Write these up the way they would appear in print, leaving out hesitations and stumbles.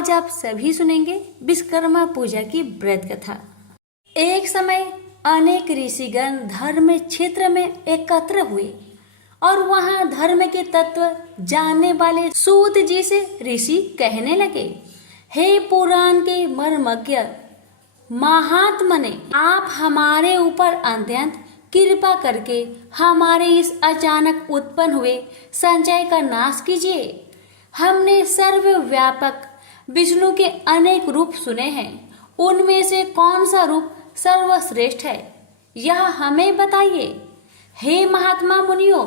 आज आप सभी सुनेंगे विश्वकर्मा पूजा की व्रत कथा। एक समय अनेक ऋषिगण धर्म क्षेत्र में एकत्र हुए और वहां धर्म के तत्व जानने वाले सूत जी से ऋषि कहने लगे, हे पुराण के मर्मज्ञ महात्मने, आप हमारे ऊपर अत्यंत कृपा करके हमारे इस अचानक उत्पन्न हुए संचय का नाश कीजिए। हमने सर्वव्यापक विष्णु के अनेक रूप सुने हैं, उनमें से कौन सा रूप सर्वश्रेष्ठ है, यह हमें बताइए। हे महात्मा मुनियों,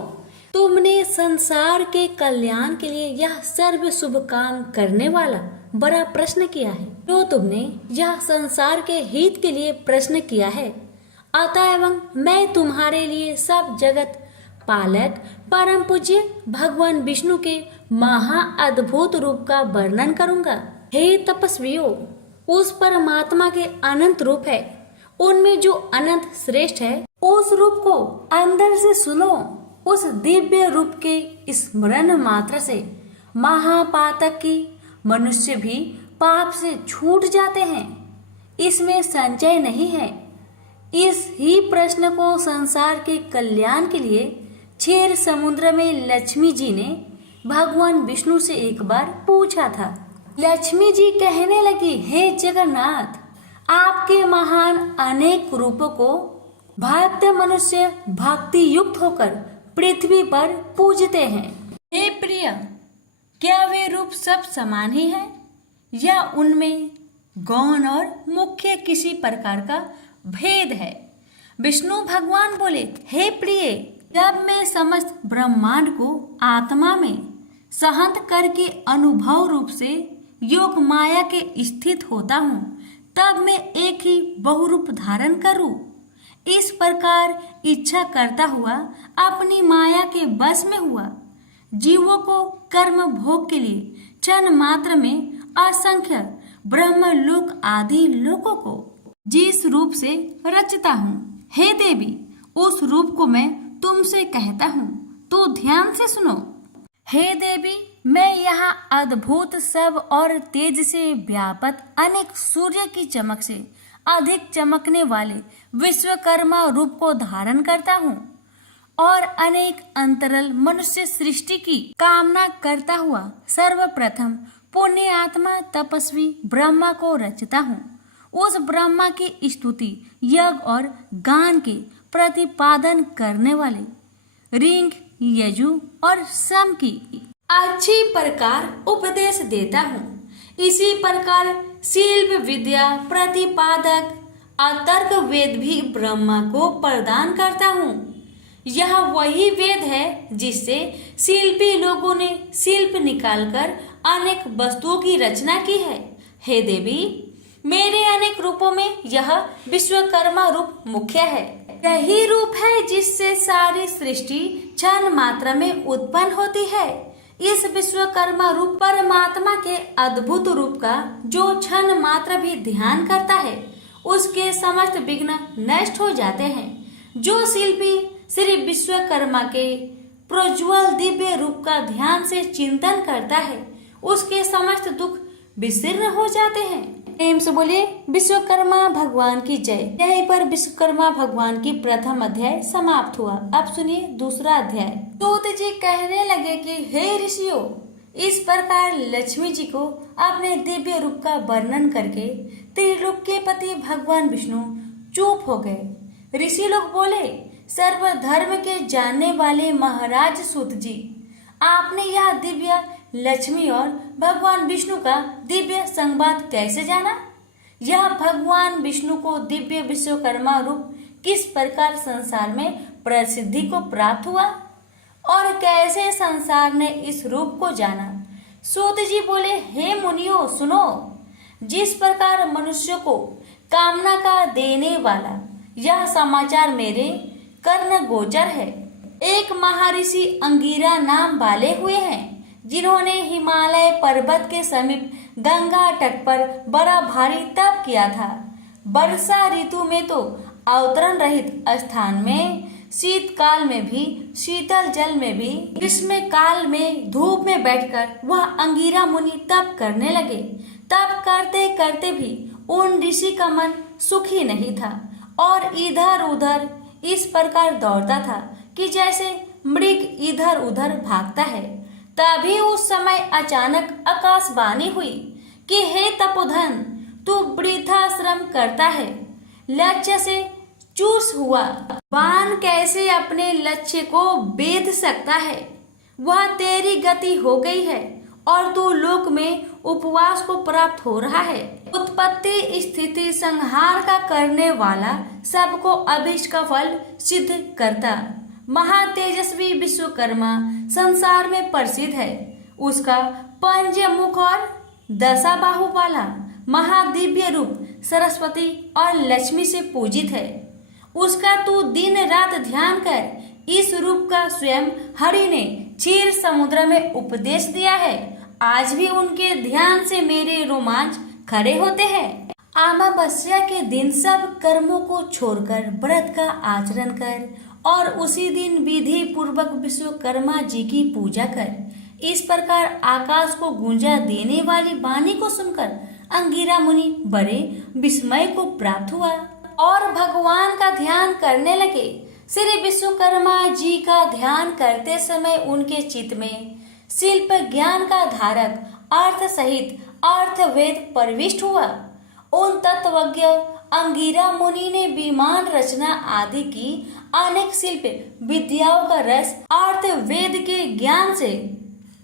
तुमने संसार के कल्याण के लिए यह सर्व शुभ काम करने वाला बड़ा प्रश्न किया है। जो तुमने यह संसार के हित के लिए प्रश्न किया है, अतः एवं मैं तुम्हारे लिए सब जगत पालक परम पूज्य भगवान विष्णु के महा अद्भुत रूप का वर्णन करूंगा। हे तपस्वियों, उस परमात्मा के अनंत रूप है, उनमें जो अनंत श्रेष्ठ है, उस रूप को अंदर से सुनो। उस दिव्य रूप के स्मरण मात्र से महापातक की मनुष्य भी पाप से छूट जाते हैं। इसमें संचय नहीं है। इस ही प्रश्न को संसार के कल्याण के लिए क्षीर समुद्र में लक्ष्मी जी ने भगवान विष्णु से एक बार पूछा था। लक्ष्मी जी कहने लगी, हे जगन्नाथ, आपके महान अनेक रूपों को भक्त मनुष्य भक्ति युक्त होकर पृथ्वी पर पूजते हैं। हे प्रिय, क्या वे रूप सब समान ही है या उनमें गौण और मुख्य किसी प्रकार का भेद है? विष्णु भगवान बोले, हे प्रिय, जब मैं समस्त ब्रह्मांड को आत्मा में सहत करके अनुभव रूप से योग माया के स्थित होता हूँ, तब मैं एक ही बहुरूप धारण करूँ। इस प्रकार इच्छा करता हुआ अपनी माया के बस में हुआ। जीवों को कर्म भोग के लिए क्षण मात्र में असंख्य ब्रह्म लोक आदि लोकों को जिस रूप से रचता हूँ, हे देवी, उस रूप को मैं तुमसे कहता हूँ, तो ध्यान से सुनो। हे देवी, मैं यहाँ अद्भुत सब और तेज से व्यापक अनेक सूर्य की चमक से अधिक चमकने वाले विश्वकर्मा रूप को धारण करता हूँ और अनेक अंतरल मनुष्य सृष्टि की कामना करता हुआ सर्वप्रथम पुण्य आत्मा तपस्वी ब्रह्मा को रचता हूँ। उस ब्रह्मा की स्तुति यज्ञ और गान के प्रतिपादन करने वाले ऋंग यजु और सम की अच्छी प्रकार उपदेश देता हूँ। इसी प्रकार शिल्प विद्या प्रतिपादक अतर्क वेद भी ब्रह्मा को प्रदान करता हूँ। यह वही वेद है जिससे शिल्पी लोगों ने शिल्प निकालकर अनेक वस्तुओं की रचना की है। हे देवी, मेरे अनेक रूपों में यह विश्वकर्मा रूप मुख्य है। यही रूप है जिससे सारी सृष्टि क्षण मात्र में उत्पन्न होती है। इस विश्वकर्मा रूप परमात्मा के अद्भुत रूप का जो क्षण मात्र भी ध्यान करता है, उसके समस्त विघ्न नष्ट हो जाते हैं। जो शिल्पी श्री विश्वकर्मा के प्रज्वल दिव्य रूप का ध्यान से चिंतन करता है, उसके समस्त दुख विशीर्ण हो जाते हैं। प्रेम से बोलिए विश्वकर्मा भगवान की जय। यहीं पर विश्वकर्मा भगवान की प्रथम अध्याय समाप्त हुआ। अब सुनिए दूसरा अध्याय। सूत जी कहने लगे कि हे ऋषियों, इस प्रकार लक्ष्मी जी को अपने दिव्य रूप का वर्णन करके त्रिलोक के पति भगवान विष्णु चुप हो गए। ऋषि लोग बोले, सर्वधर्म के जानने वाले महाराज सूत जी, आपने यह दिव्य लक्ष्मी और भगवान विष्णु का दिव्य संवाद कैसे जाना? यह भगवान विष्णु को दिव्य विश्वकर्मा रूप किस प्रकार संसार में प्रसिद्धि को प्राप्त हुआ और कैसे संसार ने इस रूप को जाना? सूत जी बोले, हे मुनियों सुनो। जिस प्रकार मनुष्य को कामना का देने वाला यह समाचार मेरे कर्ण गोचर है। एक महर्षि अंगिरा नाम वाले हुए हैं, जिन्होंने हिमालय पर्वत के समीप गंगा तट पर बड़ा भारी तप किया था। वर्षा ऋतु में तो अवतरण रहित स्थान में, शीतकाल में भी, शीतल जल में भी, ग्रीष्म काल में धूप में बैठकर वह अंगिरा मुनि तप करने लगे। तप करते करते भी उन ऋषि का मन सुखी नहीं था और इधर उधर इस प्रकार दौड़ता था कि जैसे मृग इधर उधर भागता है। तभी उस समय अचानक आकाशवाणी हुई कि हे तपोधन, तू वृथा श्रम करता है, लक्ष्य से चूस हुआ। बाण कैसे अपने लक्ष्य को भेद सकता है? वह तेरी गति हो गई है और तू लोक में उपवास को प्राप्त हो रहा है। उत्पत्ति स्थिति संहार का करने वाला सबको अभीष्ट का फल सिद्ध करता महातेजस्वी विश्वकर्मा संसार में प्रसिद्ध है। उसका पंच मुख और दशा बाहु वाला महादिव्य रूप सरस्वती और लक्ष्मी से पूजित है। उसका तू दिन रात ध्यान कर। इस रूप का स्वयं हरि ने क्षीर समुद्र में उपदेश दिया है। आज भी उनके ध्यान से मेरे रोमांच खड़े होते हैं। अमावस्या के दिन सब कर्मों को छोड़कर व्रत का आचरण कर और उसी दिन विधि पूर्वक विश्वकर्मा जी की पूजा कर। इस प्रकार आकाश को गूंजा देने वाली वाणी को सुनकर अंगिरा मुनि बड़े विस्मय को प्राप्त हुआ और भगवान का ध्यान करने लगे। श्री विश्वकर्मा जी का ध्यान करते समय उनके चित्त में शिल्प ज्ञान का धारक अर्थ सहित अर्थवेद प्रविष्ट हुआ। उन तत्वज्ञ अंगिरा मुनि ने विमान रचना आदि की अनेक शिल्प विद्याओं का रस अर्थ वेद के ज्ञान से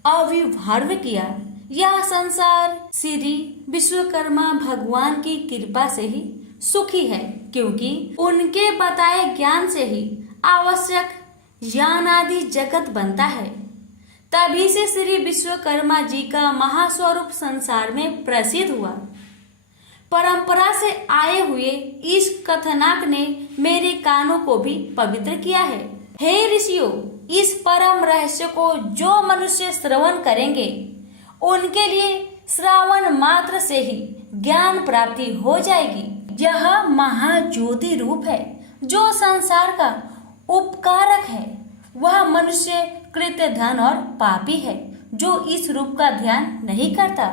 अविभार्व किया। यह संसार श्री विश्वकर्मा भगवान की कृपा से ही सुखी है, क्योंकि उनके बताए ज्ञान से ही आवश्यक ज्ञान आदि जगत बनता है। तभी से श्री विश्वकर्मा जी का महास्वरूप संसार में प्रसिद्ध हुआ। परंपरा से आए हुए इस कथनाक ने मेरे कानों को भी पवित्र किया है। हे ऋषियों, इस परम रहस्य को जो मनुष्य श्रवण करेंगे उनके लिए श्रावण मात्र से ही ज्ञान प्राप्ति हो जाएगी। यह महाज्योति रूप है जो संसार का उपकारक है। वह मनुष्य कृत्य धन और पापी है जो इस रूप का ध्यान नहीं करता।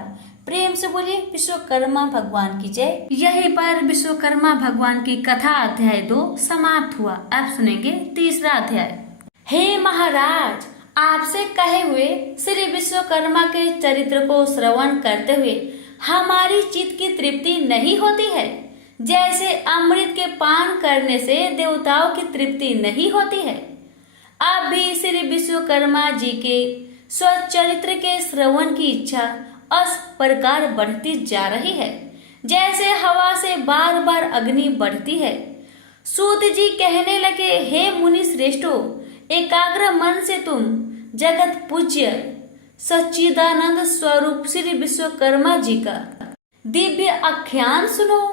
प्रेम से बोलिए विश्वकर्मा भगवान की जय। यहीं पर विश्वकर्मा भगवान की कथा अध्याय 2 समाप्त हुआ। अब सुनेंगे तीसरा अध्याय। हे महाराज, आपसे कहे हुए श्री विश्वकर्मा के चरित्र को श्रवण करते हुए हमारी चित्त की तृप्ति नहीं होती है। जैसे अमृत के पान करने से देवताओं की तृप्ति नहीं होती है। अब भी श्री विश्वकर्मा जी के स्वचरित्र के श्रवण की इच्छा इस प्रकार बढ़ती जा रही है जैसे हवा से बार बार अग्नि बढ़ती है। सूत जी कहने लगे, हे मुनि श्रेष्ठो, एकाग्र मन से तुम जगत पूज्य सच्चिदानंद स्वरूप श्री विश्वकर्मा जी का दिव्य आख्यान सुनो।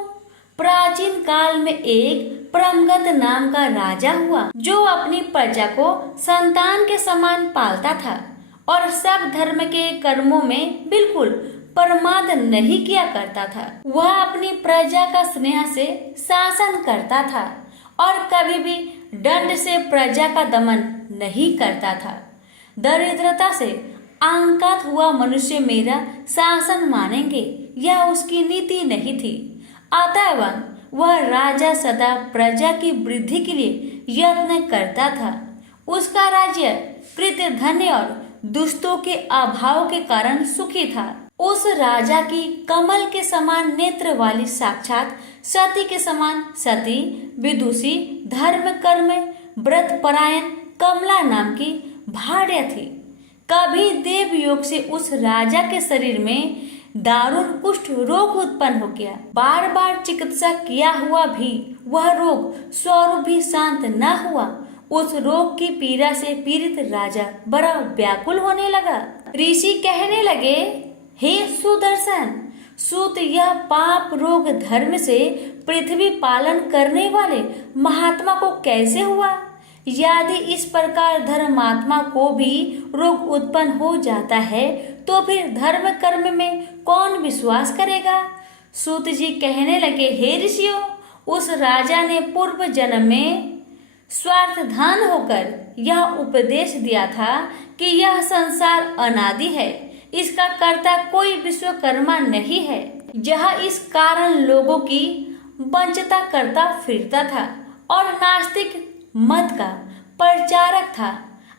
प्राचीन काल में एक परमगत नाम का राजा हुआ जो अपनी प्रजा को संतान के समान पालता था और सब धर्म के कर्मों में बिल्कुल प्रमाद नहीं किया करता था। वह अपनी प्रजा का स्नेह से शासन करता था और कभी भी दंड से प्रजा का दमन नहीं करता था। दरिद्रता से आंकात हुआ मनुष्य मेरा शासन मानेंगे, यह उसकी नीति नहीं थी। अतः वह राजा सदा प्रजा की वृद्धि के लिए यत्न करता था। उसका राज्य कृत्य धन्य और दुष्टों के अभाव के कारण सुखी था। उस राजा की कमल के समान नेत्र वाली साक्षात सती के समान सती, विदुषी, धर्म कर्म व्रत परायण कमला नाम की भार्या थी। कभी देव योग से उस राजा के शरीर में दारुण कुष्ठ रोग उत्पन्न हो गया। बार बार चिकित्सा किया हुआ भी वह रोग स्वरूप भी शांत न हुआ। उस रोग की पीड़ा से पीड़ित राजा बड़ा व्याकुल होने लगा। ऋषि कहने लगे, हे सुदर्शन सूत, यह पाप रोग धर्म से पृथ्वी पालन करने वाले महात्मा को कैसे हुआ? यदि इस प्रकार धर्मात्मा को भी रोग उत्पन्न हो जाता है तो फिर धर्म कर्म में कौन विश्वास करेगा? सूत जी कहने लगे, हे ऋषियों, उस राजा ने पूर्व जन्म में स्वार्थधान होकर यह उपदेश दिया था कि यह संसार अनादि है, इसका कर्ता कोई विश्वकर्मा नहीं है। यह इस कारण लोगों की वंचिता करता फिरता था और नास्तिक मत का प्रचारक था।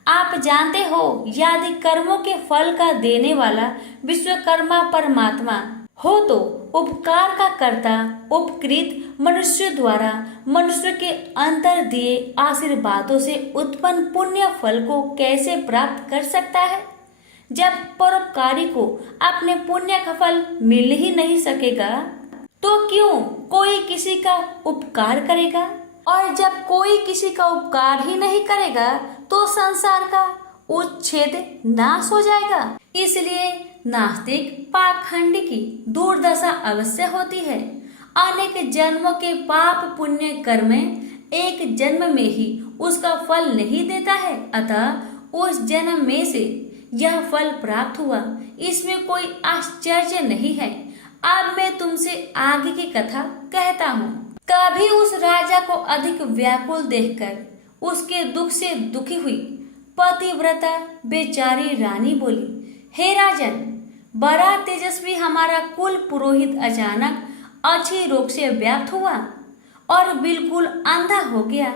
आप जानते हो, यदि कर्मों के फल का देने वाला विश्वकर्मा परमात्मा हो तो उपकार का कर्ता उपकृत मनुष्य द्वारा मनुष्य के अंतर दिए आशीर्वादों से उत्पन्न पुण्य फल को कैसे प्राप्त कर सकता है? जब परोपकारी को अपने पुण्य का फल मिल ही नहीं सकेगा तो क्यों कोई किसी का उपकार करेगा? और जब कोई किसी का उपकार ही नहीं करेगा तो संसार का उच्छेद नाश हो जाएगा। इसलिए नास्तिक पाखंड की दुर्दशा अवश्य होती है। अनेक जन्मों के पाप पुण्य कर्म एक जन्म में ही उसका फल नहीं देता है, अतः उस जन्म में से यह फल प्राप्त हुआ, इसमें कोई आश्चर्य नहीं है। अब मैं तुमसे आगे की कथा कहता हूँ। कभी उस राजा को अधिक व्याकुल देखकर उसके दुख से दुखी हुई पतिव्रता बेचारी रानी बोली, हे राजन, बड़ा तेजस्वी हमारा कुल पुरोहित अचानक अच्छी रोग से व्याप्त हुआ और बिल्कुल अंधा हो गया।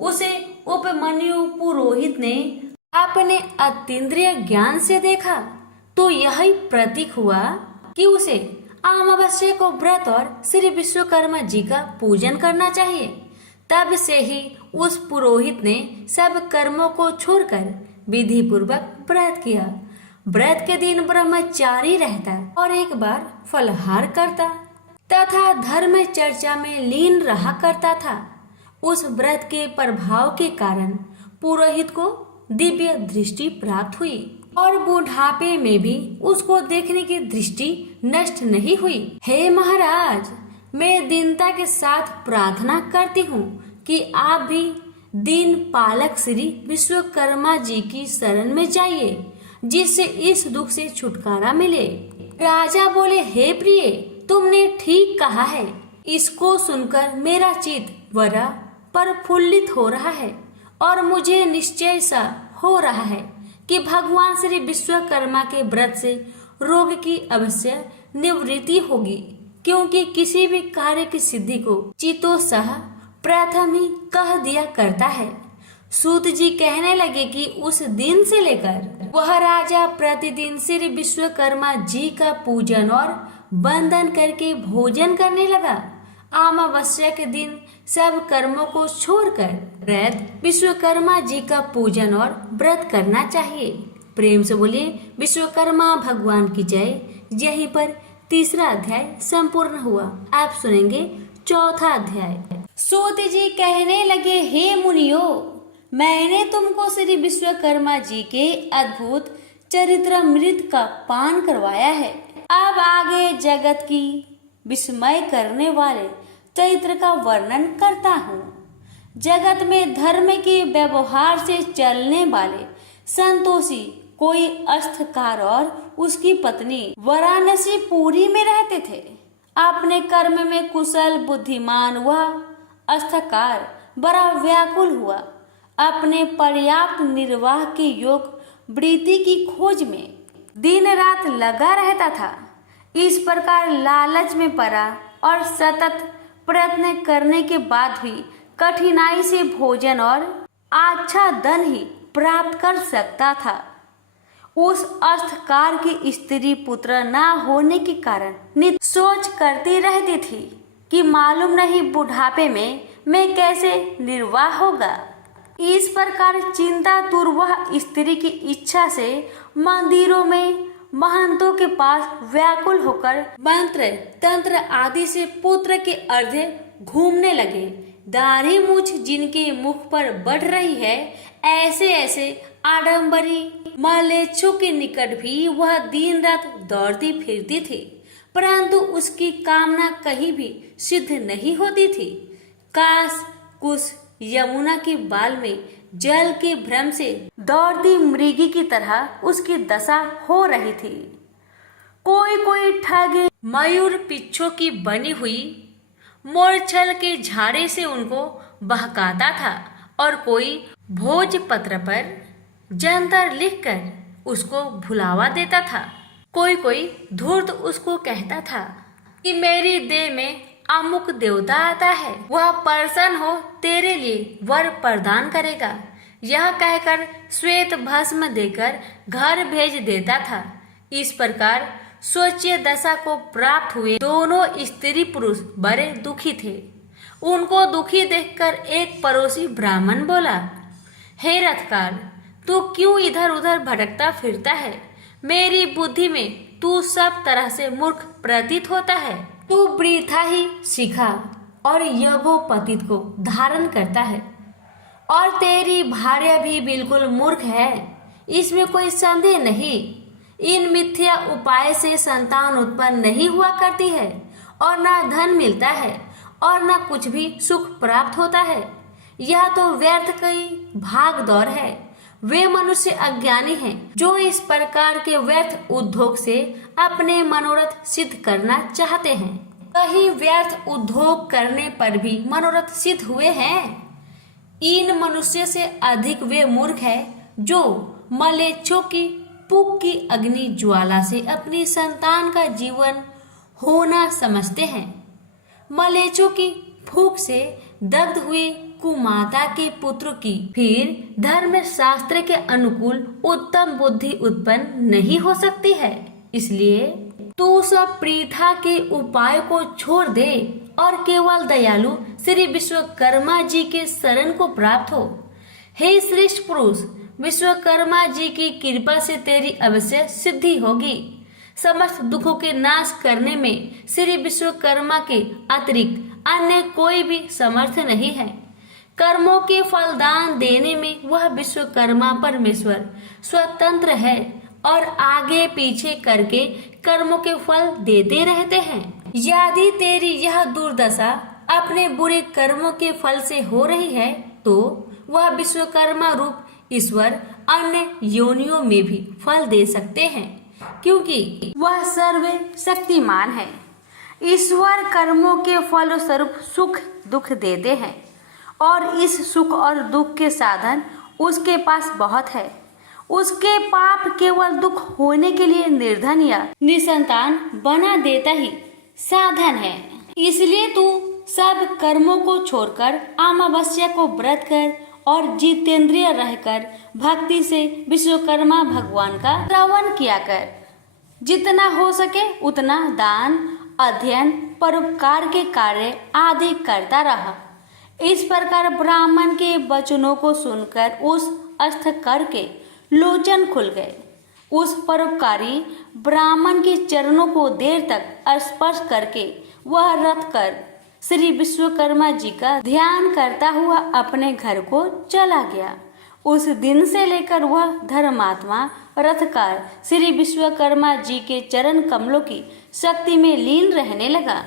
उसे उपमन्यु पुरोहित ने अपने अतीन्द्रिय ज्ञान से देखा तो यही प्रतीक हुआ कि उसे अमावस्या को व्रत और श्री विश्वकर्मा जी का पूजन करना चाहिए। तब से ही उस पुरोहित ने सब कर्मों को छोड़कर विधि पूर्वक व्रत किया। व्रत के दिन ब्रह्मचारी रहता और एक बार फलाहार करता तथा धर्म चर्चा में लीन रहा करता था। उस व्रत के प्रभाव के कारण पुरोहित को दिव्य दृष्टि प्राप्त हुई और बुढ़ापे में भी उसको देखने की दृष्टि नष्ट नहीं हुई। हे महाराज, मैं दीनता के साथ प्रार्थना करती हूँ कि आप भी दीन पालक श्री विश्वकर्मा जी की शरण में जाइए, जिससे इस दुख से छुटकारा मिले। राजा बोले, हे प्रिय, तुमने ठीक कहा है। इसको सुनकर मेरा चित्त बड़ा प्रफुल्लित हो रहा है और मुझे निश्चय सा हो रहा है कि भगवान श्री विश्वकर्मा के व्रत से रोग की अवश्य निवृत्ति होगी, क्योंकि किसी भी कार्य की सिद्धि को चितोत्साह प्रथम ही कह दिया करता है। सूत जी कहने लगे कि उस दिन से लेकर वह राजा प्रतिदिन श्री विश्वकर्मा जी का पूजन और वंदन करके भोजन करने लगा। अमावस्या के दिन सब कर्मों को छोड़कर व्रत विश्वकर्मा जी का पूजन और व्रत करना चाहिए। प्रेम से बोलिए विश्वकर्मा भगवान की जय। यहीं पर तीसरा अध्याय संपूर्ण हुआ। आप सुनेंगे चौथा अध्याय। सूत जी कहने लगे, हे मुनियो, मैंने तुमको श्री विश्वकर्मा जी के अद्भुत चरित्रामृत का पान करवाया है। अब आगे जगत की विस्मय करने वाले चरित्र का वर्णन करता हूँ। जगत में धर्म के व्यवहार से चलने वाले संतोषी कोई अस्थकार और उसकी पत्नी वाराणसी पुरी में रहते थे। अपने कर्म में कुशल बुद्धिमान वह अस्थकार बड़ा व्याकुल हुआ। अपने पर्याप्त निर्वाह के योग वृत्ति की खोज में दिन रात लगा रहता था। इस प्रकार लालच में पड़ा और सतत प्रयत्न करने के बाद भी कठिनाई से भोजन और अच्छा धन ही प्राप्त कर सकता था। उस अस्थकार की स्त्री पुत्र न होने के कारण नित सोच करती रहती थी कि मालूम नहीं बुढ़ापे में मैं कैसे निर्वाह होगा। इस प्रकार चिंता वह स्त्री की इच्छा से मंदिरों में महंतों के पास व्याकुल होकर मंत्र तंत्र आदि से पुत्र के अर्धे घूमने लगे। दाढ़ी मूछ जिनके मुख पर बढ़ रही है, ऐसे ऐसे आडंबरी मलेच्छों के निकट भी वह दिन रात दौड़ती फिरती थी, परंतु उसकी कामना कहीं भी सिद्ध नहीं होती थी। काश कुछ यमुना के बाल में जल के भ्रम से दौड़ती मृगी की तरह उसकी दशा हो रही थी। कोई कोई ठग मयूर पिच्छों की बनी हुई मोरछल के झाड़े से उनको बहकाता था और कोई भोजपत्र पर जंतर लिखकर उसको भुलावा देता था। कोई कोई धूर्त उसको कहता था कि मेरी देह में अमुक देवता आता है, वह प्रसन्न हो तेरे लिए वर प्रदान करेगा। यह कहकर श्वेत भस्म देकर घर भेज देता था। इस प्रकार स्वकीय दशा को प्राप्त हुए दोनों स्त्री पुरुष बड़े दुखी थे। उनको दुखी देखकर एक पड़ोसी ब्राह्मण बोला, हे रथकार, तू क्यों इधर उधर भटकता फिरता है? मेरी बुद्धि में तू सब तरह से मूर्ख प्रतीत होता है। तू वृथा ही सीखा और यवोपतित को धारण करता है, और तेरी भार्या भी बिल्कुल मूर्ख है, इसमें कोई संदेह नहीं। इन मिथ्या उपाय से संतान उत्पन्न नहीं हुआ करती है, और ना धन मिलता है, और ना कुछ भी सुख प्राप्त होता है। यह तो व्यर्थ की भाग दौड़ है। वे मनुष्य अज्ञानी हैं जो इस प्रकार के व्यर्थ उद्योग से अपने मनोरथ सिद्ध करना चाहते हैं। कहीं व्यर्थ उद्योग करने पर भी मनोरथ सिद्ध हुए हैं। इन मनुष्य से अधिक वे मूर्ख है जो मलेच्छों की पुक की अग्नि ज्वाला से अपनी संतान का जीवन होना समझते हैं। मलेच्छों की फूंक से दग्ध हुए कुमाता के पुत्र की फिर धर्म शास्त्र के अनुकूल उत्तम बुद्धि उत्पन्न नहीं हो सकती है। इसलिए तू सब प्रीथा के उपाय को छोड़ दे और केवल दयालु श्री विश्वकर्मा जी के शरण को प्राप्त हो। हे श्रेष्ठ पुरुष, विश्वकर्मा जी की कृपा से तेरी अवश्य सिद्धि होगी। समस्त दुखों के नाश करने में श्री विश्वकर्मा के अतिरिक्त अन्य कोई भी समर्थ नहीं है। कर्मों के फलदान देने में वह विश्वकर्मा परमेश्वर स्वतंत्र है और आगे पीछे करके कर्मों के फल देते रहते हैं। यदि तेरी यह दुर्दशा अपने बुरे कर्मों के फल से हो रही है तो वह विश्वकर्मा रूप ईश्वर अन्य योनियों में भी फल दे सकते हैं, क्योंकि वह सर्व शक्तिमान है। ईश्वर कर्मों के फल स्वरूप सुख दुख देते हैं, और इस सुख और दुख के साधन उसके पास बहुत है। उसके पाप केवल दुख होने के लिए निर्धन या निसंतान बना देता ही साधन है। इसलिए तू सब कर्मों को छोड़कर अमावस्या को व्रत कर और जितेंद्रिय रहकर भक्ति से विश्वकर्मा भगवान का श्रवण किया कर। जितना हो सके उतना दान, अध्ययन, परोपकार के कार्य आदि करता रहा। इस प्रकार ब्राह्मण के वचनों को सुनकर उस अस्थ करके लोचन खुल गए। उस परोपकारी ब्राह्मण के चरणों को देर तक स्पर्श करके वह रथ कर श्री विश्वकर्मा जी का ध्यान करता हुआ अपने घर को चला गया। उस दिन से लेकर वह धर्मात्मा रथकार श्री विश्वकर्मा जी के चरण कमलों की शक्ति में लीन रहने लगा।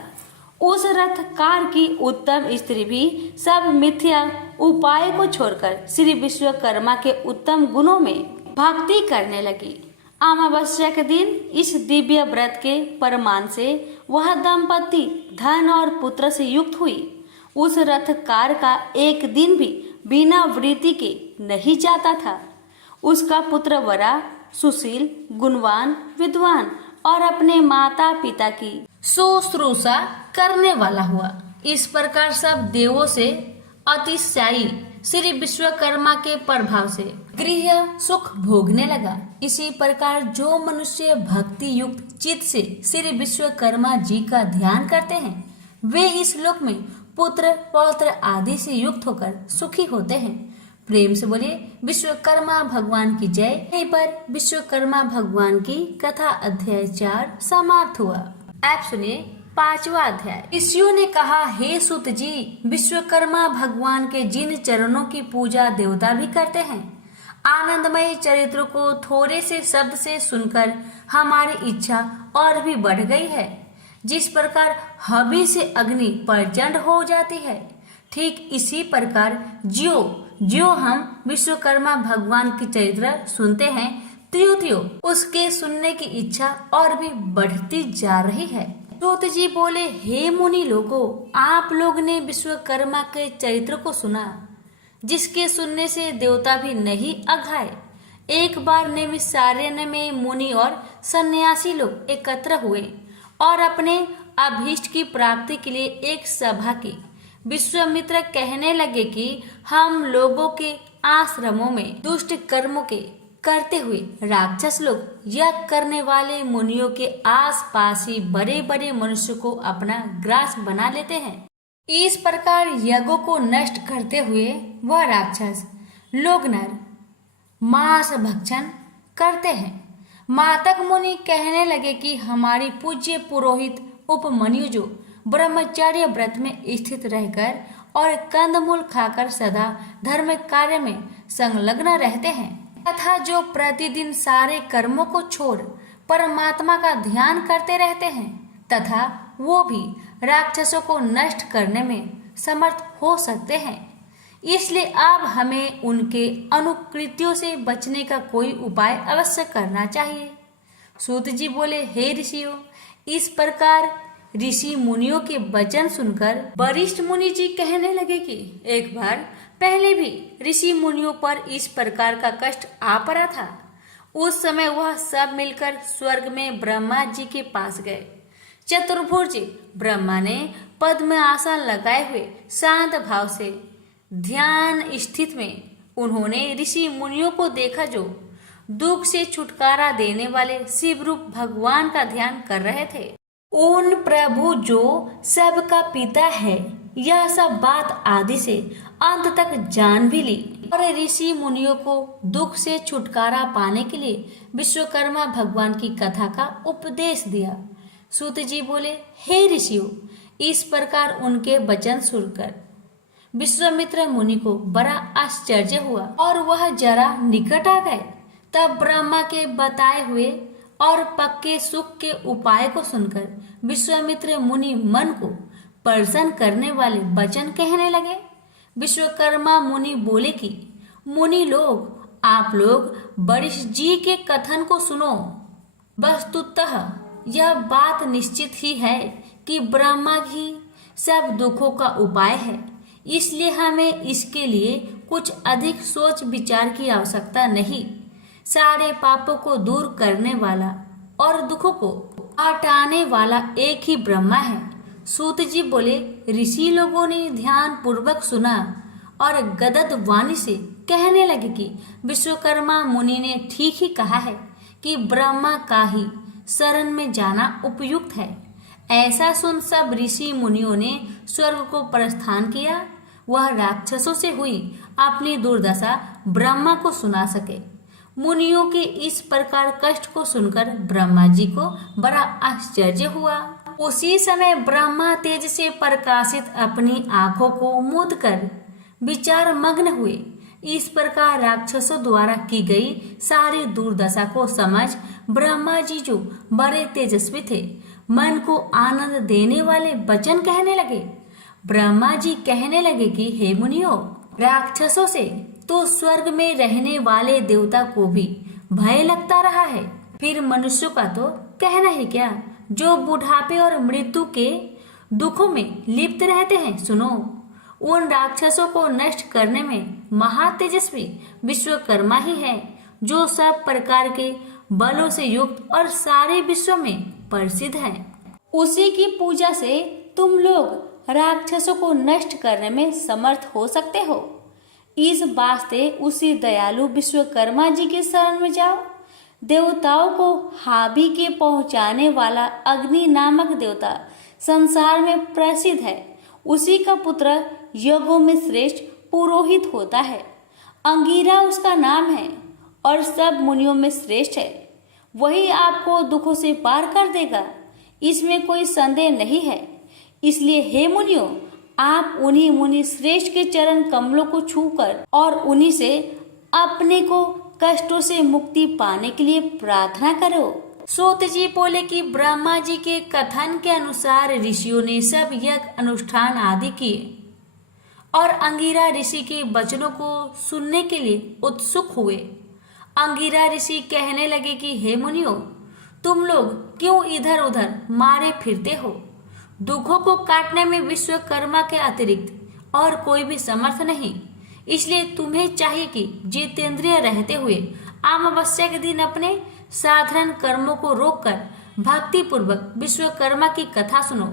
उस रथकार की उत्तम स्त्री भी सब मिथ्या उपाय को छोड़कर श्री विश्वकर्मा के उत्तम गुणों में भक्ति करने लगी। अमावस्या के दिन इस दिव्य व्रत के परमान से वह दंपति धन और पुत्र से युक्त हुई। उस रथकार का एक दिन भी बिना वृत्ति के नहीं जाता था। उसका पुत्र बड़ा सुशील, गुणवान, विद्वान और अपने माता पिता की शुश्रूषा करने वाला हुआ। इस प्रकार सब देवों से अतिशयी श्री विश्वकर्मा के प्रभाव से गृह सुख भोगने लगा। इसी प्रकार जो मनुष्य भक्ति युक्त चित्त से श्री विश्वकर्मा जी का ध्यान करते हैं वे इस लोक में पुत्र पौत्र आदि से युक्त होकर सुखी होते हैं। प्रेम से बोलिए विश्वकर्मा भगवान की जय। यहीं पर विश्वकर्मा भगवान की कथा अध्याय 4 समाप्त हुआ। आप सुनिए 5वां अध्याय। ऋषियों ने कहा, हे सुत जी, विश्वकर्मा भगवान के जिन चरणों की पूजा देवता भी करते हैं, आनंदमय चरित्र को थोड़े से शब्द से सुनकर हमारी इच्छा और भी बढ़ गई है। जिस प्रकार हवि से अग्नि प्रचंड हो जाती है, ठीक इसी प्रकार ज्यो हम विश्वकर्मा भगवान की चरित्र सुनते हैं, त्यों उसके सुनने की इच्छा और भी बढ़ती जा रही है। सूत जी बोले, हे मुनि लोगों, आप लोग ने विश्वकर्मा के चरित्र को सुना, जिसके सुनने से देवता भी नहीं अघाए। एक बार नैमिषारण्य में मुनि और सन्यासी लोग एकत्र हुए और अपने अभीष्ट की प्राप्ति के लिए एक सभा की। विश्वामित्र कहने लगे कि हम लोगों के आश्रमों में दुष्ट कर्मों के करते हुए राक्षस लोग यज्ञ करने वाले मुनियों के आसपास ही बड़े बड़े मनुष्य को अपना ग्रास बना लेते हैं। इस प्रकार यज्ञों को नष्ट करते हुए वह राक्षस लोग नर मांस भक्षण करते हैं। मातक मुनि कहने लगे कि हमारी पूज्य पुरोहित उपमन्यु जो ब्रह्मचर्य व्रत में स्थित रहकर और कंदमूल खाकर सदा धर्म कार्य में संलग्न रहते हैं तथा जो प्रतिदिन सारे कर्मों को छोड़ परमात्मा का ध्यान करते रहते हैं तथा वो भी राक्षसों को नष्ट करने में समर्थ हो सकते हैं, इसलिए अब हमें उनके अनुकृत्यों से बचने का कोई उपाय अवश्य करना चाहिए। सूत जी बोले, हे ऋषियों, इस प्रकार ऋषि मुनियों के वचन सुनकर वरिष्ठ मुनि जी कहने लगे कि एक बार पहले भी ऋषि मुनियों पर इस प्रकार का कष्ट आ पड़ा था। उस समय वह सब मिलकर स्वर्ग में ब्रह्मा जी के पास गए। चतुर्भुज ब्रह्मा ने पद्म आसन लगाए हुए शांत भाव से ध्यान स्थित में उन्होंने ऋषि मुनियों को देखा जो दुख से छुटकारा देने वाले शिव रूप भगवान का ध्यान कर रहे थे। उन प्रभु जो सबका पिता है यह सब बात आदि से अंत तक जान भी ली और ऋषि मुनियों को दुख से छुटकारा पाने के लिए विश्वकर्मा भगवान की कथा का उपदेश दिया। सूत जी बोले, हे ऋषियों, इस प्रकार उनके वचन सुनकर विश्वामित्र मुनि को बड़ा आश्चर्य हुआ और वह जरा निकट आ गए। तब ब्रह्मा के बताए हुए और पक्के सुख के उपाय को सुनकर विश्वामित्र मुनि मन को प्रसन्न करने वाले वचन कहने लगे। विश्वकर्मा मुनि बोले कि मुनि लोग, आप लोग वरिष्ठ जी के कथन को सुनो। वस्तुतः यह बात निश्चित ही है कि ब्रह्मा ही सब दुखों का उपाय है, इसलिए हमें इसके लिए कुछ अधिक सोच विचार की आवश्यकता नहीं। सारे पापों को दूर करने वाला और दुखों को हटाने वाला एक ही ब्रह्मा है। सूत जी बोले, ऋषि लोगों ने ध्यान पूर्वक सुना और गदगद वाणी से कहने लगे कि विश्वकर्मा मुनि ने ठीक ही कहा है कि ब्रह्मा का ही शरण में जाना उपयुक्त है। ऐसा सुन सब ऋषि मुनियों ने स्वर्ग को प्रस्थान किया। वह राक्षसों से हुई अपनी दुर्दशा ब्रह्मा को सुना सके। मुनियों के इस प्रकार कष्ट को सुनकर ब्रह्मा जी को बड़ा आश्चर्य हुआ। उसी समय ब्रह्मा तेज से प्रकाशित अपनी आंखों को मूंद कर विचार मग्न हुए। इस प्रकार राक्षसों द्वारा की गई सारी दुर्दशा को समझ ब्रह्मा जी जो बड़े तेजस्वी थे, मन को आनंद देने वाले वचन कहने लगे। ब्रह्मा जी कहने लगे कि हे मुनियों, राक्षसों से तो स्वर्ग में रहने वाले देवता को भी भय लगता रहा है, फिर मनुष्यों का तो कहना ही क्या, जो बुढ़ापे और मृत्यु के दुखों में लिप्त रहते हैं। सुनो, उन राक्षसों को नष्ट करने में महातेजस्वी विश्वकर्मा ही है, जो सब प्रकार के बलों से युक्त और सारे विश्व में प्रसिद्ध है। उसी की पूजा से तुम लोग राक्षसों को नष्ट करने में समर्थ हो सकते हो। इस वास्ते उसी दयालु विश्वकर्मा जी के शरण में जाओ। देवताओं को हावी के पहुंचाने वाला अग्नि नामक देवता संसार में प्रसिद्ध है। उसी का पुत्र यज्ञों में श्रेष्ठ पुरोहित होता है। अंगिरा उसका नाम है और सब मुनियों में श्रेष्ठ है। वही आपको दुखों से पार कर देगा, इसमें कोई संदेह नहीं है। इसलिए हे मुनियों, आप उन्हीं मुनि श्रेष्ठ के चरण कमलों को छूकर और उन्हीं से अपने को कष्टों से मुक्ति पाने के लिए प्रार्थना करो। सूत जी बोले कि ब्रह्मा जी के कथन के अनुसार ऋषियों ने सब यज्ञ अनुष्ठान आदि किए और अंगिरा ऋषि के वचनों को सुनने के लिए उत्सुक हुए। अंगिरा ऋषि कहने लगे कि हे मुनियों, तुम लोग क्यों इधर उधर मारे फिरते हो? दुखों को काटने में विश्वकर्मा के अतिरिक्त और कोई भी समर्थ नहीं। इसलिए तुम्हें चाहिए कि जितेंद्रिय रहते हुए अमावस्या के दिन अपने साधारण कर्मों को रोककर भक्ति पूर्वक विश्वकर्मा की कथा सुनो,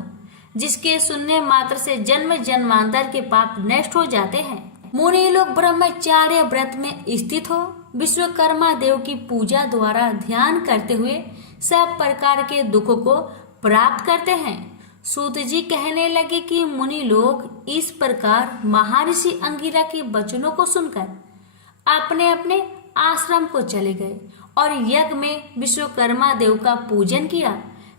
जिसके सुनने मात्र से जन्म जन्मांतर के पाप नष्ट हो जाते हैं। मुनि लोग ब्रह्मचार्य व्रत में स्थित हो विश्वकर्मा देव की पूजा द्वारा ध्यान करते हुए सब प्रकार के दुखों को प्राप्त करते हैं। सूत जी कहने लगे कि मुनि लोग इस प्रकार महर्षि अंगिरा के वचनों को सुनकर अपने अपने आश्रम को चले गए और यज्ञ में विश्वकर्मा देव का पूजन किया,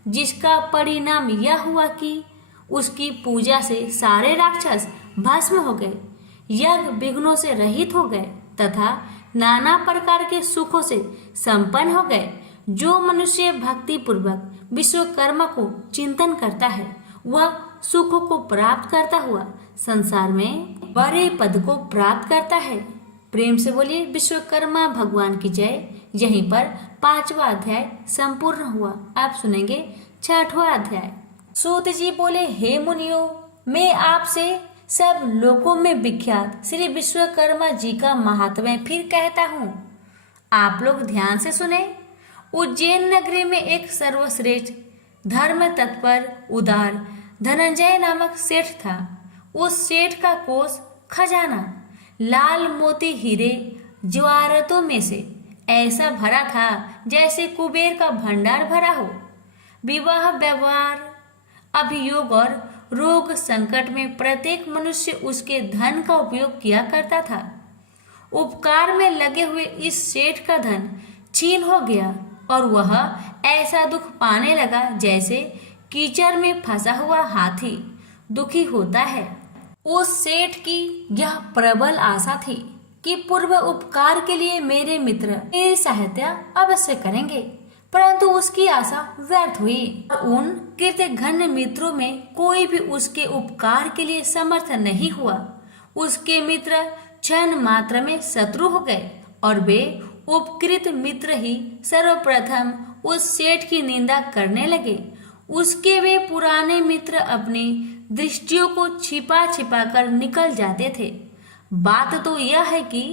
जिसका परिणाम यह हुआ कि उसकी पूजा से सारे राक्षस भस्म हो गए, यज्ञ विघ्नों से रहित हो गए तथा नाना प्रकार के सुखों से संपन्न हो गए। जो मनुष्य भक्ति पूर्वक विश्वकर्मा को चिंतन करता है वह सुखों को प्राप्त करता हुआ संसार में बड़े पद को प्राप्त करता है। प्रेम से बोलिए विश्वकर्मा भगवान की जय। यहीं पर 5वां अध्याय संपूर्ण हुआ। आप सुनेंगे 6वां अध्याय। सूत जी बोले, हे मुनियों, मैं आपसे सब लोकों में विख्यात श्री विश्वकर्मा जी का महात्म्य फिर कहता हूँ। आप लोग ध्यान से सुने। उज्जैन नगरी में एक सर्वश्रेष्ठ धर्म तत्पर उदार धनंजय नामक सेठ था। उस सेठ का कोष खजाना लाल मोती हीरे जवाहरातों में से ऐसा भरा था जैसे कुबेर का भंडार भरा हो। विवाह व्यवहार अभियोग और रोग संकट में प्रत्येक मनुष्य उसके धन का उपयोग किया करता था। उपकार में लगे हुए इस सेठ का धन छीन हो गया और वह ऐसा दुख पाने लगा जैसे कीचड़ में फंसा हुआ हाथी दुखी होता है। उस सेठ की यह प्रबल आशा थी कि पूर्व उपकार के लिए मेरे मित्र मेरी सहायता अवश्य करेंगे, परंतु उसकी आशा व्यर्थ हुई। उन कृतघ्न मित्रों में कोई भी उसके उपकार के लिए समर्थ नहीं हुआ। उसके मित्र क्षण मात्र में शत्रु हो गए और वे उपकृत मित्र ही सर्वप्रथम उस सेठ की निंदा करने लगे। उसके वे पुराने मित्र अपनी दृष्टियों को छिपा छिपा कर निकल जाते थे। बात तो यह है कि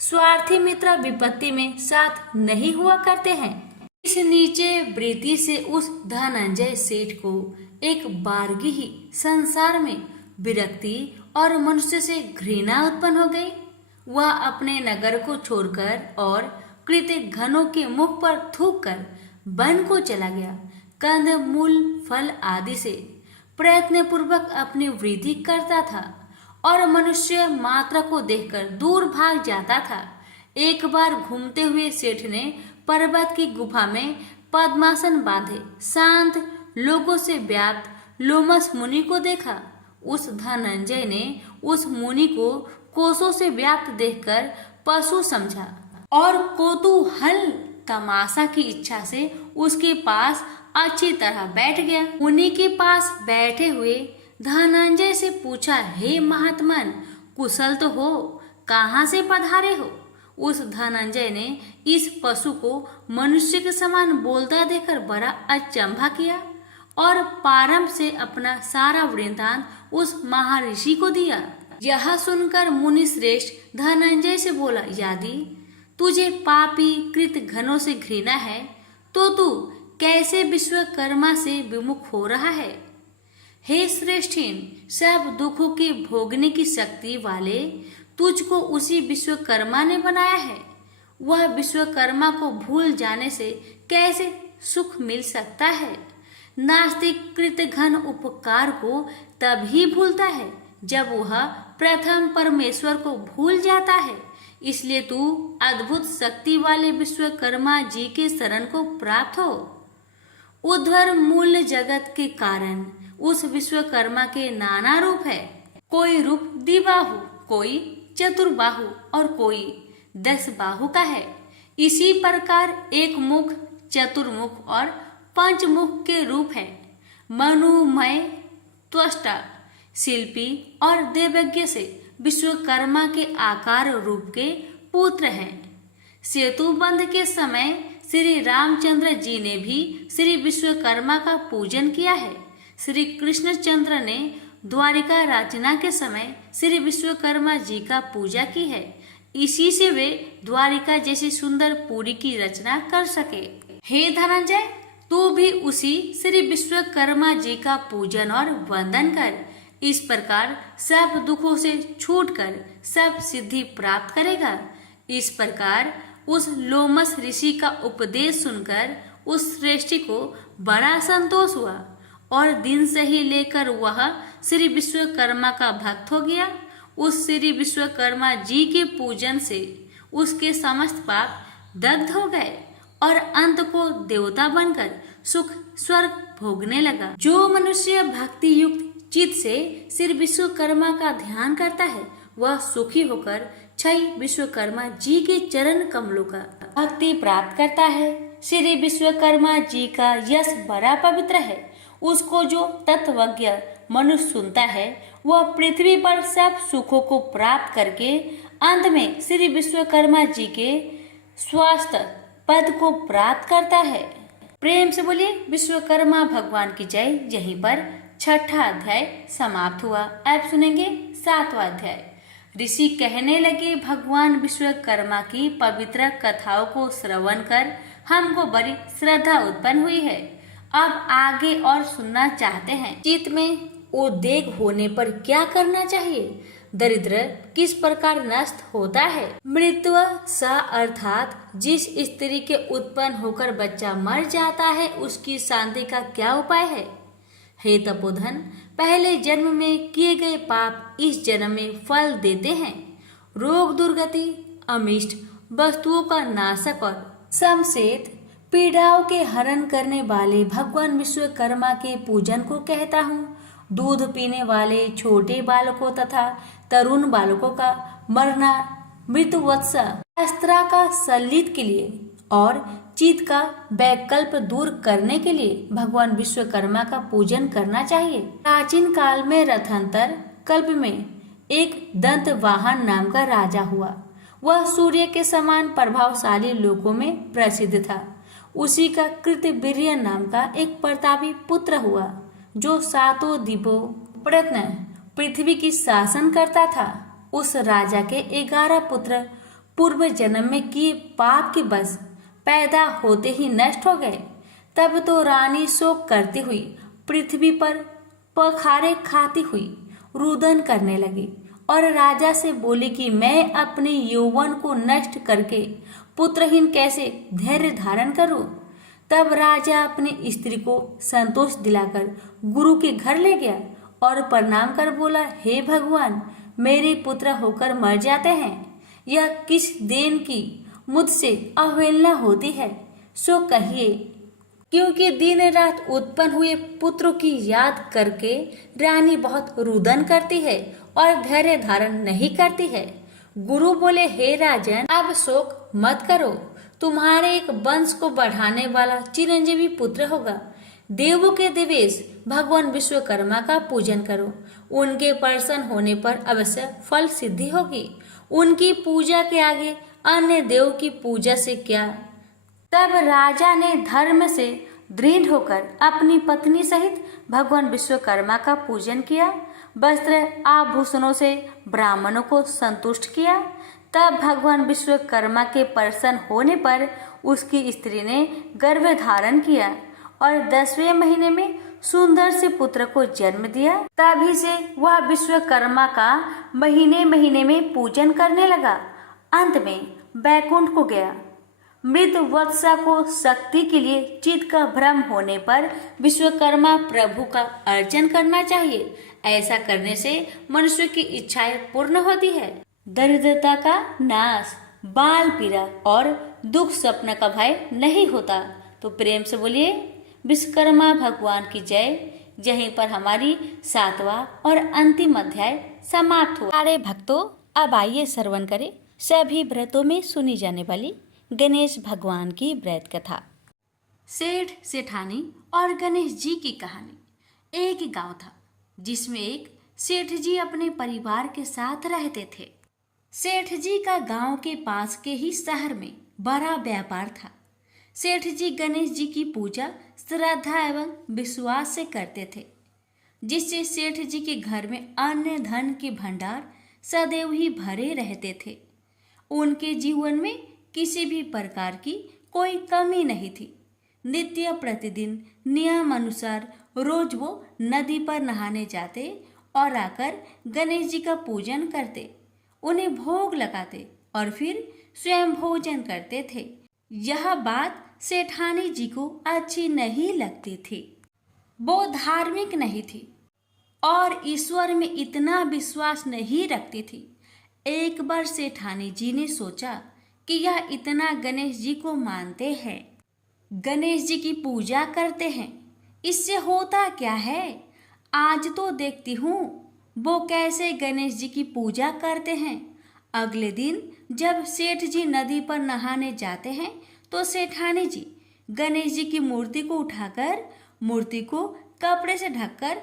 स्वार्थी मित्र विपत्ति में साथ नहीं हुआ करते हैं। इस नीचे वृत्ति से उस धनंजय सेठ को एक बारगी ही संसार में विरक्ति और मनुष्य से घृणा उत्पन्न हो गई। वह अपने नगर को छोड़कर और कृतघ्नों के मुख पर थूक कर वन को चला गया। कंद मूल फल आदि से प्रयत्न पूर्वक अपनी वृद्धि करता था और मनुष्य मात्रा को देखकर दूर भाग जाता था। एक बार घूमते हुए सेठ ने पर्वत की गुफा में पद्मासन बांधे शांत लोगों से व्याप्त लोमस मुनि को देखा। उस धनंजय ने उस मुनि को कोसों से व्याप्त देखकर पशु समझा और कौतूहल तमाशा की इच्छा से उसके पास अच्छी तरह बैठ गया। मुनि के पास बैठे हुए धनंजय से पूछा, हे महात्मन, कुशल तो हो, कहाँ से पधारे हो? उस धनंजय ने इस पशु को मनुष्य के समान बोलता देखकर बड़ा अचंभा किया और प्रारंभ से अपना सारा वृत्तांत उस महर्षि को दिया। यह सुनकर मुनि श्रेष्ठ धनंजय से बोला, यदि तुझे पापी कृतघ्नों से घृणा है तो तू कैसे विश्वकर्मा से विमुख हो रहा है? हे श्रेष्ठीन, सब दुखों के भोगने की शक्ति वाले तुझको उसी विश्वकर्मा ने बनाया है। वह विश्वकर्मा को भूल जाने से कैसे सुख मिल सकता है? नास्तिक कृतघ्न उपकार को तभी भूलता है जब वह प्रथम परमेश्वर को भूल जाता है। इसलिए तू अद्भुत शक्ति वाले विश्वकर्मा जी के शरण को प्राप्त हो। उद्धर मूल जगत के कारण उस विश्वकर्मा के नाना रूप है। कोई रूप द्विबाहु, कोई चतुर्बाहु और कोई 10 बाहु का है। इसी प्रकार एक मुख, चतुर्मुख और पंचमुख के रूप है। मनुमय, त्वष्टा, शिल्पी और देवज्ञ से विश्वकर्मा के आकार रूप के पुत्र हैं। सेतु बंध के समय श्री रामचंद्र जी ने भी श्री विश्वकर्मा का पूजन किया है। श्री कृष्णचंद्र ने द्वारिका रचना के समय श्री विश्वकर्मा जी का पूजा की है। इसी से वे द्वारिका जैसी सुंदर पुरी की रचना कर सके। हे धनंजय, तू भी उसी श्री विश्वकर्मा जी का पूजन और वंदन कर। इस प्रकार सब दुखों से छूटकर सब सिद्धि प्राप्त करेगा। इस प्रकार उस लोमस ऋषि का उपदेश सुनकर उस श्रेष्ठी को बड़ा संतोष हुआ और दिन से ही लेकर वह श्री विश्वकर्मा का भक्त हो गया। उस श्री विश्वकर्मा जी के पूजन से उसके समस्त पाप दग्ध हो गए और अंत को देवता बनकर सुख स्वर्ग भोगने लगा। जो मनुष्य भक्ति युक्त चित्त से श्री विश्वकर्मा का ध्यान करता है वह सुखी होकर क्षय विश्वकर्मा जी के चरण कमलों का भक्ति प्राप्त करता है। श्री विश्वकर्मा जी का यश बड़ा पवित्र है। उसको जो तत्वज्ञ मनुष्य सुनता है वह पृथ्वी पर सब सुखों को प्राप्त करके अंत में श्री विश्वकर्मा जी के स्वास्थ्य पद को प्राप्त करता है। प्रेम से बोलिए विश्वकर्मा भगवान की जय। यहीं पर 6ठा अध्याय समाप्त हुआ। अब सुनेंगे 7वां अध्याय। ऋषि कहने लगे, भगवान विश्वकर्मा की पवित्र कथाओं को श्रवण कर हमको बड़ी श्रद्धा उत्पन्न हुई है। अब आगे और सुनना चाहते हैं। चित्त में उद्वेग होने पर क्या करना चाहिए? दरिद्र किस प्रकार नष्ट होता है? मृत्यु सा अर्थात जिस स्त्री के उत्पन्न होकर बच्चा मर जाता है उसकी शांति का क्या उपाय है? हे तपोधन, पहले जन्म में किए गए पाप इस जन्म में फल देते हैं। रोग दुर्गति, अमिष्ट वस्तुओं का नाशक और समसेत पीड़ाओं के हरण करने वाले भगवान विश्वकर्मा के पूजन को कहता हूँ। दूध पीने वाले छोटे बालकों तथा तरुण बालकों का मरना मृत्युवत्सा अस्त्रा का सल्लित के लिए और चित्त का वैकल्प दूर करने के लिए भगवान विश्वकर्मा का पूजन करना चाहिए। प्राचीन काल में रथांतर कल्प में एक दंत वाहन नाम का राजा हुआ। वह सूर्य के समान प्रभावशाली लोगों में प्रसिद्ध था। उसी का कृतवीर्य नाम का एक प्रतापी पुत्र हुआ जो 7 द्वीपों प्रयत्न पृथ्वी की शासन करता था। उस राजा के 11 पुत्र पूर्व जन्म में किए पाप के बस पैदा होते ही नष्ट हो गए। तब तो रानी शोक करती हुई पृथ्वी पर पखारे खाती हुई रुदन करने लगी और राजा से बोली कि मैं अपने यौवन को नष्ट करके पुत्रहीन कैसे धैर्य धारण करूं। तब राजा अपनी स्त्री को संतोष दिलाकर गुरु के घर ले गया और प्रणाम कर बोला, हे भगवान, मेरे पुत्र होकर मर जाते हैं। यह किस देन की मुझसे अवहेलना होती है, सो कहिए। क्योंकि दिन रात उत्पन्न हुए पुत्रों की याद करके रानी बहुत रुदन करती है और धैर्य धारण नहीं करती है। गुरु बोले, हे राजन, अब शोक मत करो। तुम्हारे एक वंश को बढ़ाने वाला चिरंजीवी पुत्र होगा। देवों के देवेश भगवान विश्वकर्मा का पूजन करो। उनके प्रसन्न होने पर अवश्य फल सिद्धि होगी। उनकी पूजा के आगे अन्य देव की पूजा से क्या। तब राजा ने धर्म से दृढ़ होकर अपनी पत्नी सहित भगवान विश्वकर्मा का पूजन किया। वस्त्र आभूषणों से ब्राह्मणों को संतुष्ट किया। तब भगवान विश्वकर्मा के प्रसन्न होने पर उसकी स्त्री ने गर्भ धारण किया और 10वें महीने में सुंदर से पुत्र को जन्म दिया। तभी से वह विश्वकर्मा का महीने महीने में पूजन करने लगा। अंत में बैकुंठ को गया। मृत वत्सा को शक्ति के लिए चित्त का भ्रम होने पर विश्वकर्मा प्रभु का अर्चन करना चाहिए। ऐसा करने से मनुष्य की इच्छाएं पूर्ण होती है। दरिद्रता का नाश, बाल पीड़ा और दुख स्वप्न का भय नहीं होता। तो प्रेम से बोलिए विश्वकर्मा भगवान की जय। यहीं पर हमारी 7वां और अंतिम अध्याय समाप्त हुआ। सारे भक्तों, अब आइए श्रवण करें सभी व्रतों में सुनी जाने वाली गणेश भगवान की व्रत कथा। सेठ सेठानी और गणेश जी की कहानी। एक गांव था जिसमें एक सेठ जी अपने परिवार के साथ रहते थे। सेठ जी का गांव के पास के ही शहर में बड़ा व्यापार था। सेठ जी गणेश जी की पूजा श्रद्धा एवं विश्वास से करते थे, जिससे सेठ जी के घर में अन्न धन के भंडार सदैव ही भरे रहते थे उनके जीवन में किसी भी प्रकार की कोई कमी नहीं थी। नित्य प्रतिदिन नियम अनुसार रोज वो नदी पर नहाने जाते और आकर गणेश जी का पूजन करते, उन्हें भोग लगाते और फिर स्वयं भोजन करते थे। यह बात सेठानी जी को अच्छी नहीं लगती थी। वो धार्मिक नहीं थी और ईश्वर में इतना विश्वास नहीं रखती थी। एक बार सेठानी जी ने सोचा कि यह इतना गणेश जी को मानते हैं, गणेश जी की पूजा करते हैं, इससे होता क्या है? आज तो देखती हूँ वो कैसे गणेश जी की पूजा करते हैं। अगले दिन जब सेठ जी नदी पर नहाने जाते हैं तो सेठानी जी गणेश जी की मूर्ति को उठाकर मूर्ति को कपड़े से ढककर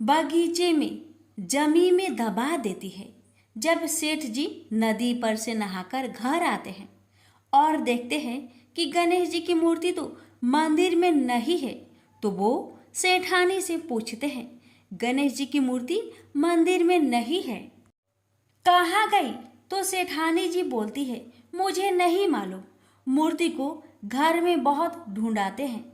बगीचे में जमीन में दबा देती है। जब सेठ जी नदी पर से नहाकर घर आते हैं और देखते हैं कि गणेश जी की मूर्ति तो मंदिर में नहीं है, तो वो सेठानी से पूछते हैं, गणेश जी की मूर्ति मंदिर में नहीं है, कहाँ गई? तो सेठानी जी बोलती है, मुझे नहीं मालूम, मूर्ति को घर में बहुत ढूंढाते हैं।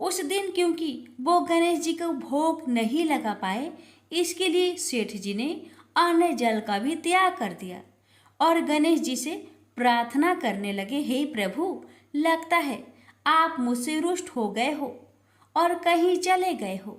उस दिन क्योंकि वो गणेश जी को भोग नहीं लगा पाए, इसके लिए सेठ जी ने अन्न जल का भी त्याग कर दिया और गणेश जी से प्रार्थना करने लगे, हे प्रभु, लगता है आप मुझसे रुष्ट हो गए हो और कहीं चले गए हो।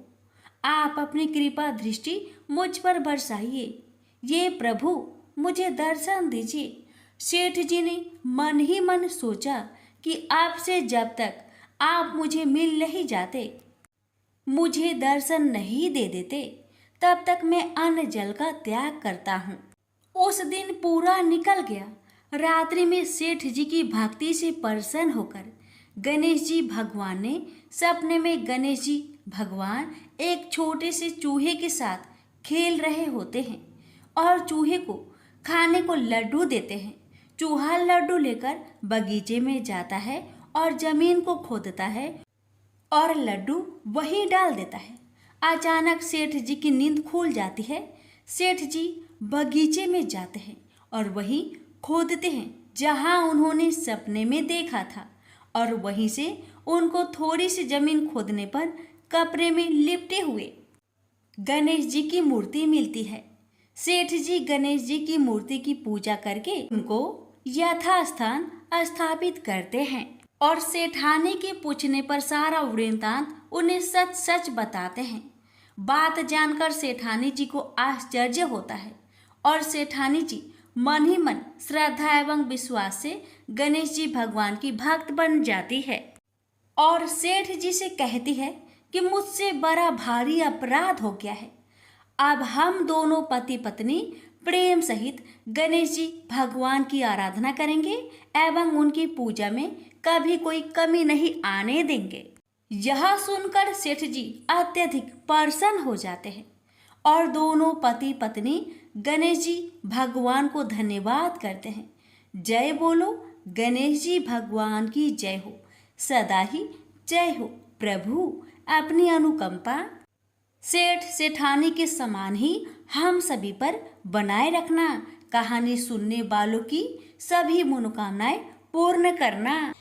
आप अपनी कृपा दृष्टि मुझ पर बरसाइए। ये प्रभु, मुझे दर्शन दीजिए। सेठ जी ने मन ही मन सोचा कि आपसे जब तक आप मुझे मिल नहीं जाते, मुझे दर्शन नहीं दे देते, तब तक मैं अन्न जल का त्याग करता हूँ। उस दिन पूरा निकल गया। रात्रि में सेठ जी की भक्ति से प्रसन्न होकर गणेश जी भगवान ने सपने में गणेश जी भगवान एक छोटे से चूहे के साथ खेल रहे होते हैं और चूहे को खाने को लड्डू देते हैं। चूहा लड्डू लेकर बगीचे में जाता है और जमीन को खोदता है और लड्डू वहीं डाल देता है। अचानक सेठ जी की नींद खुल जाती है। सेठ जी बगीचे में जाते हैं और वहीं खोदते हैं जहां उन्होंने सपने में देखा था, और वहीं से उनको थोड़ी सी जमीन खोदने पर कपड़े में लिपटे हुए गणेश जी की मूर्ति मिलती है। सेठ जी गणेश जी की मूर्ति की पूजा करके उनको यथास्थान स्थापित करते हैं और सेठानी के पूछने पर सारा वृत्तांत उन्हें सच सच बताते हैं। बात जानकर सेठानी जी को आश्चर्य होता है और सेठानी जी मन ही मन श्रद्धा एवं विश्वास से गणेश जी भगवान की भक्त बन जाती है और सेठ जी से कहती है कि मुझसे बड़ा भारी अपराध हो गया है। अब हम दोनों पति पत्नी प्रेम सहित गणेश जी भगवान की आराधना करेंगे एवं उनकी पूजा में कभी कोई कमी नहीं आने देंगे। यह सुनकर सेठ जी अत्यधिक प्रसन्न हो जाते हैं और दोनों पति पत्नी गणेश जी भगवान को धन्यवाद करते हैं। जय बोलो, गणेश जी भगवान की जय हो, सदा ही जय हो। प्रभु अपनी अनुकंपा सेठ सेठानी के समान ही हम सभी पर बनाए रखना। कहानी सुनने वालों की सभी मनोकामनाएं पूर्ण करना।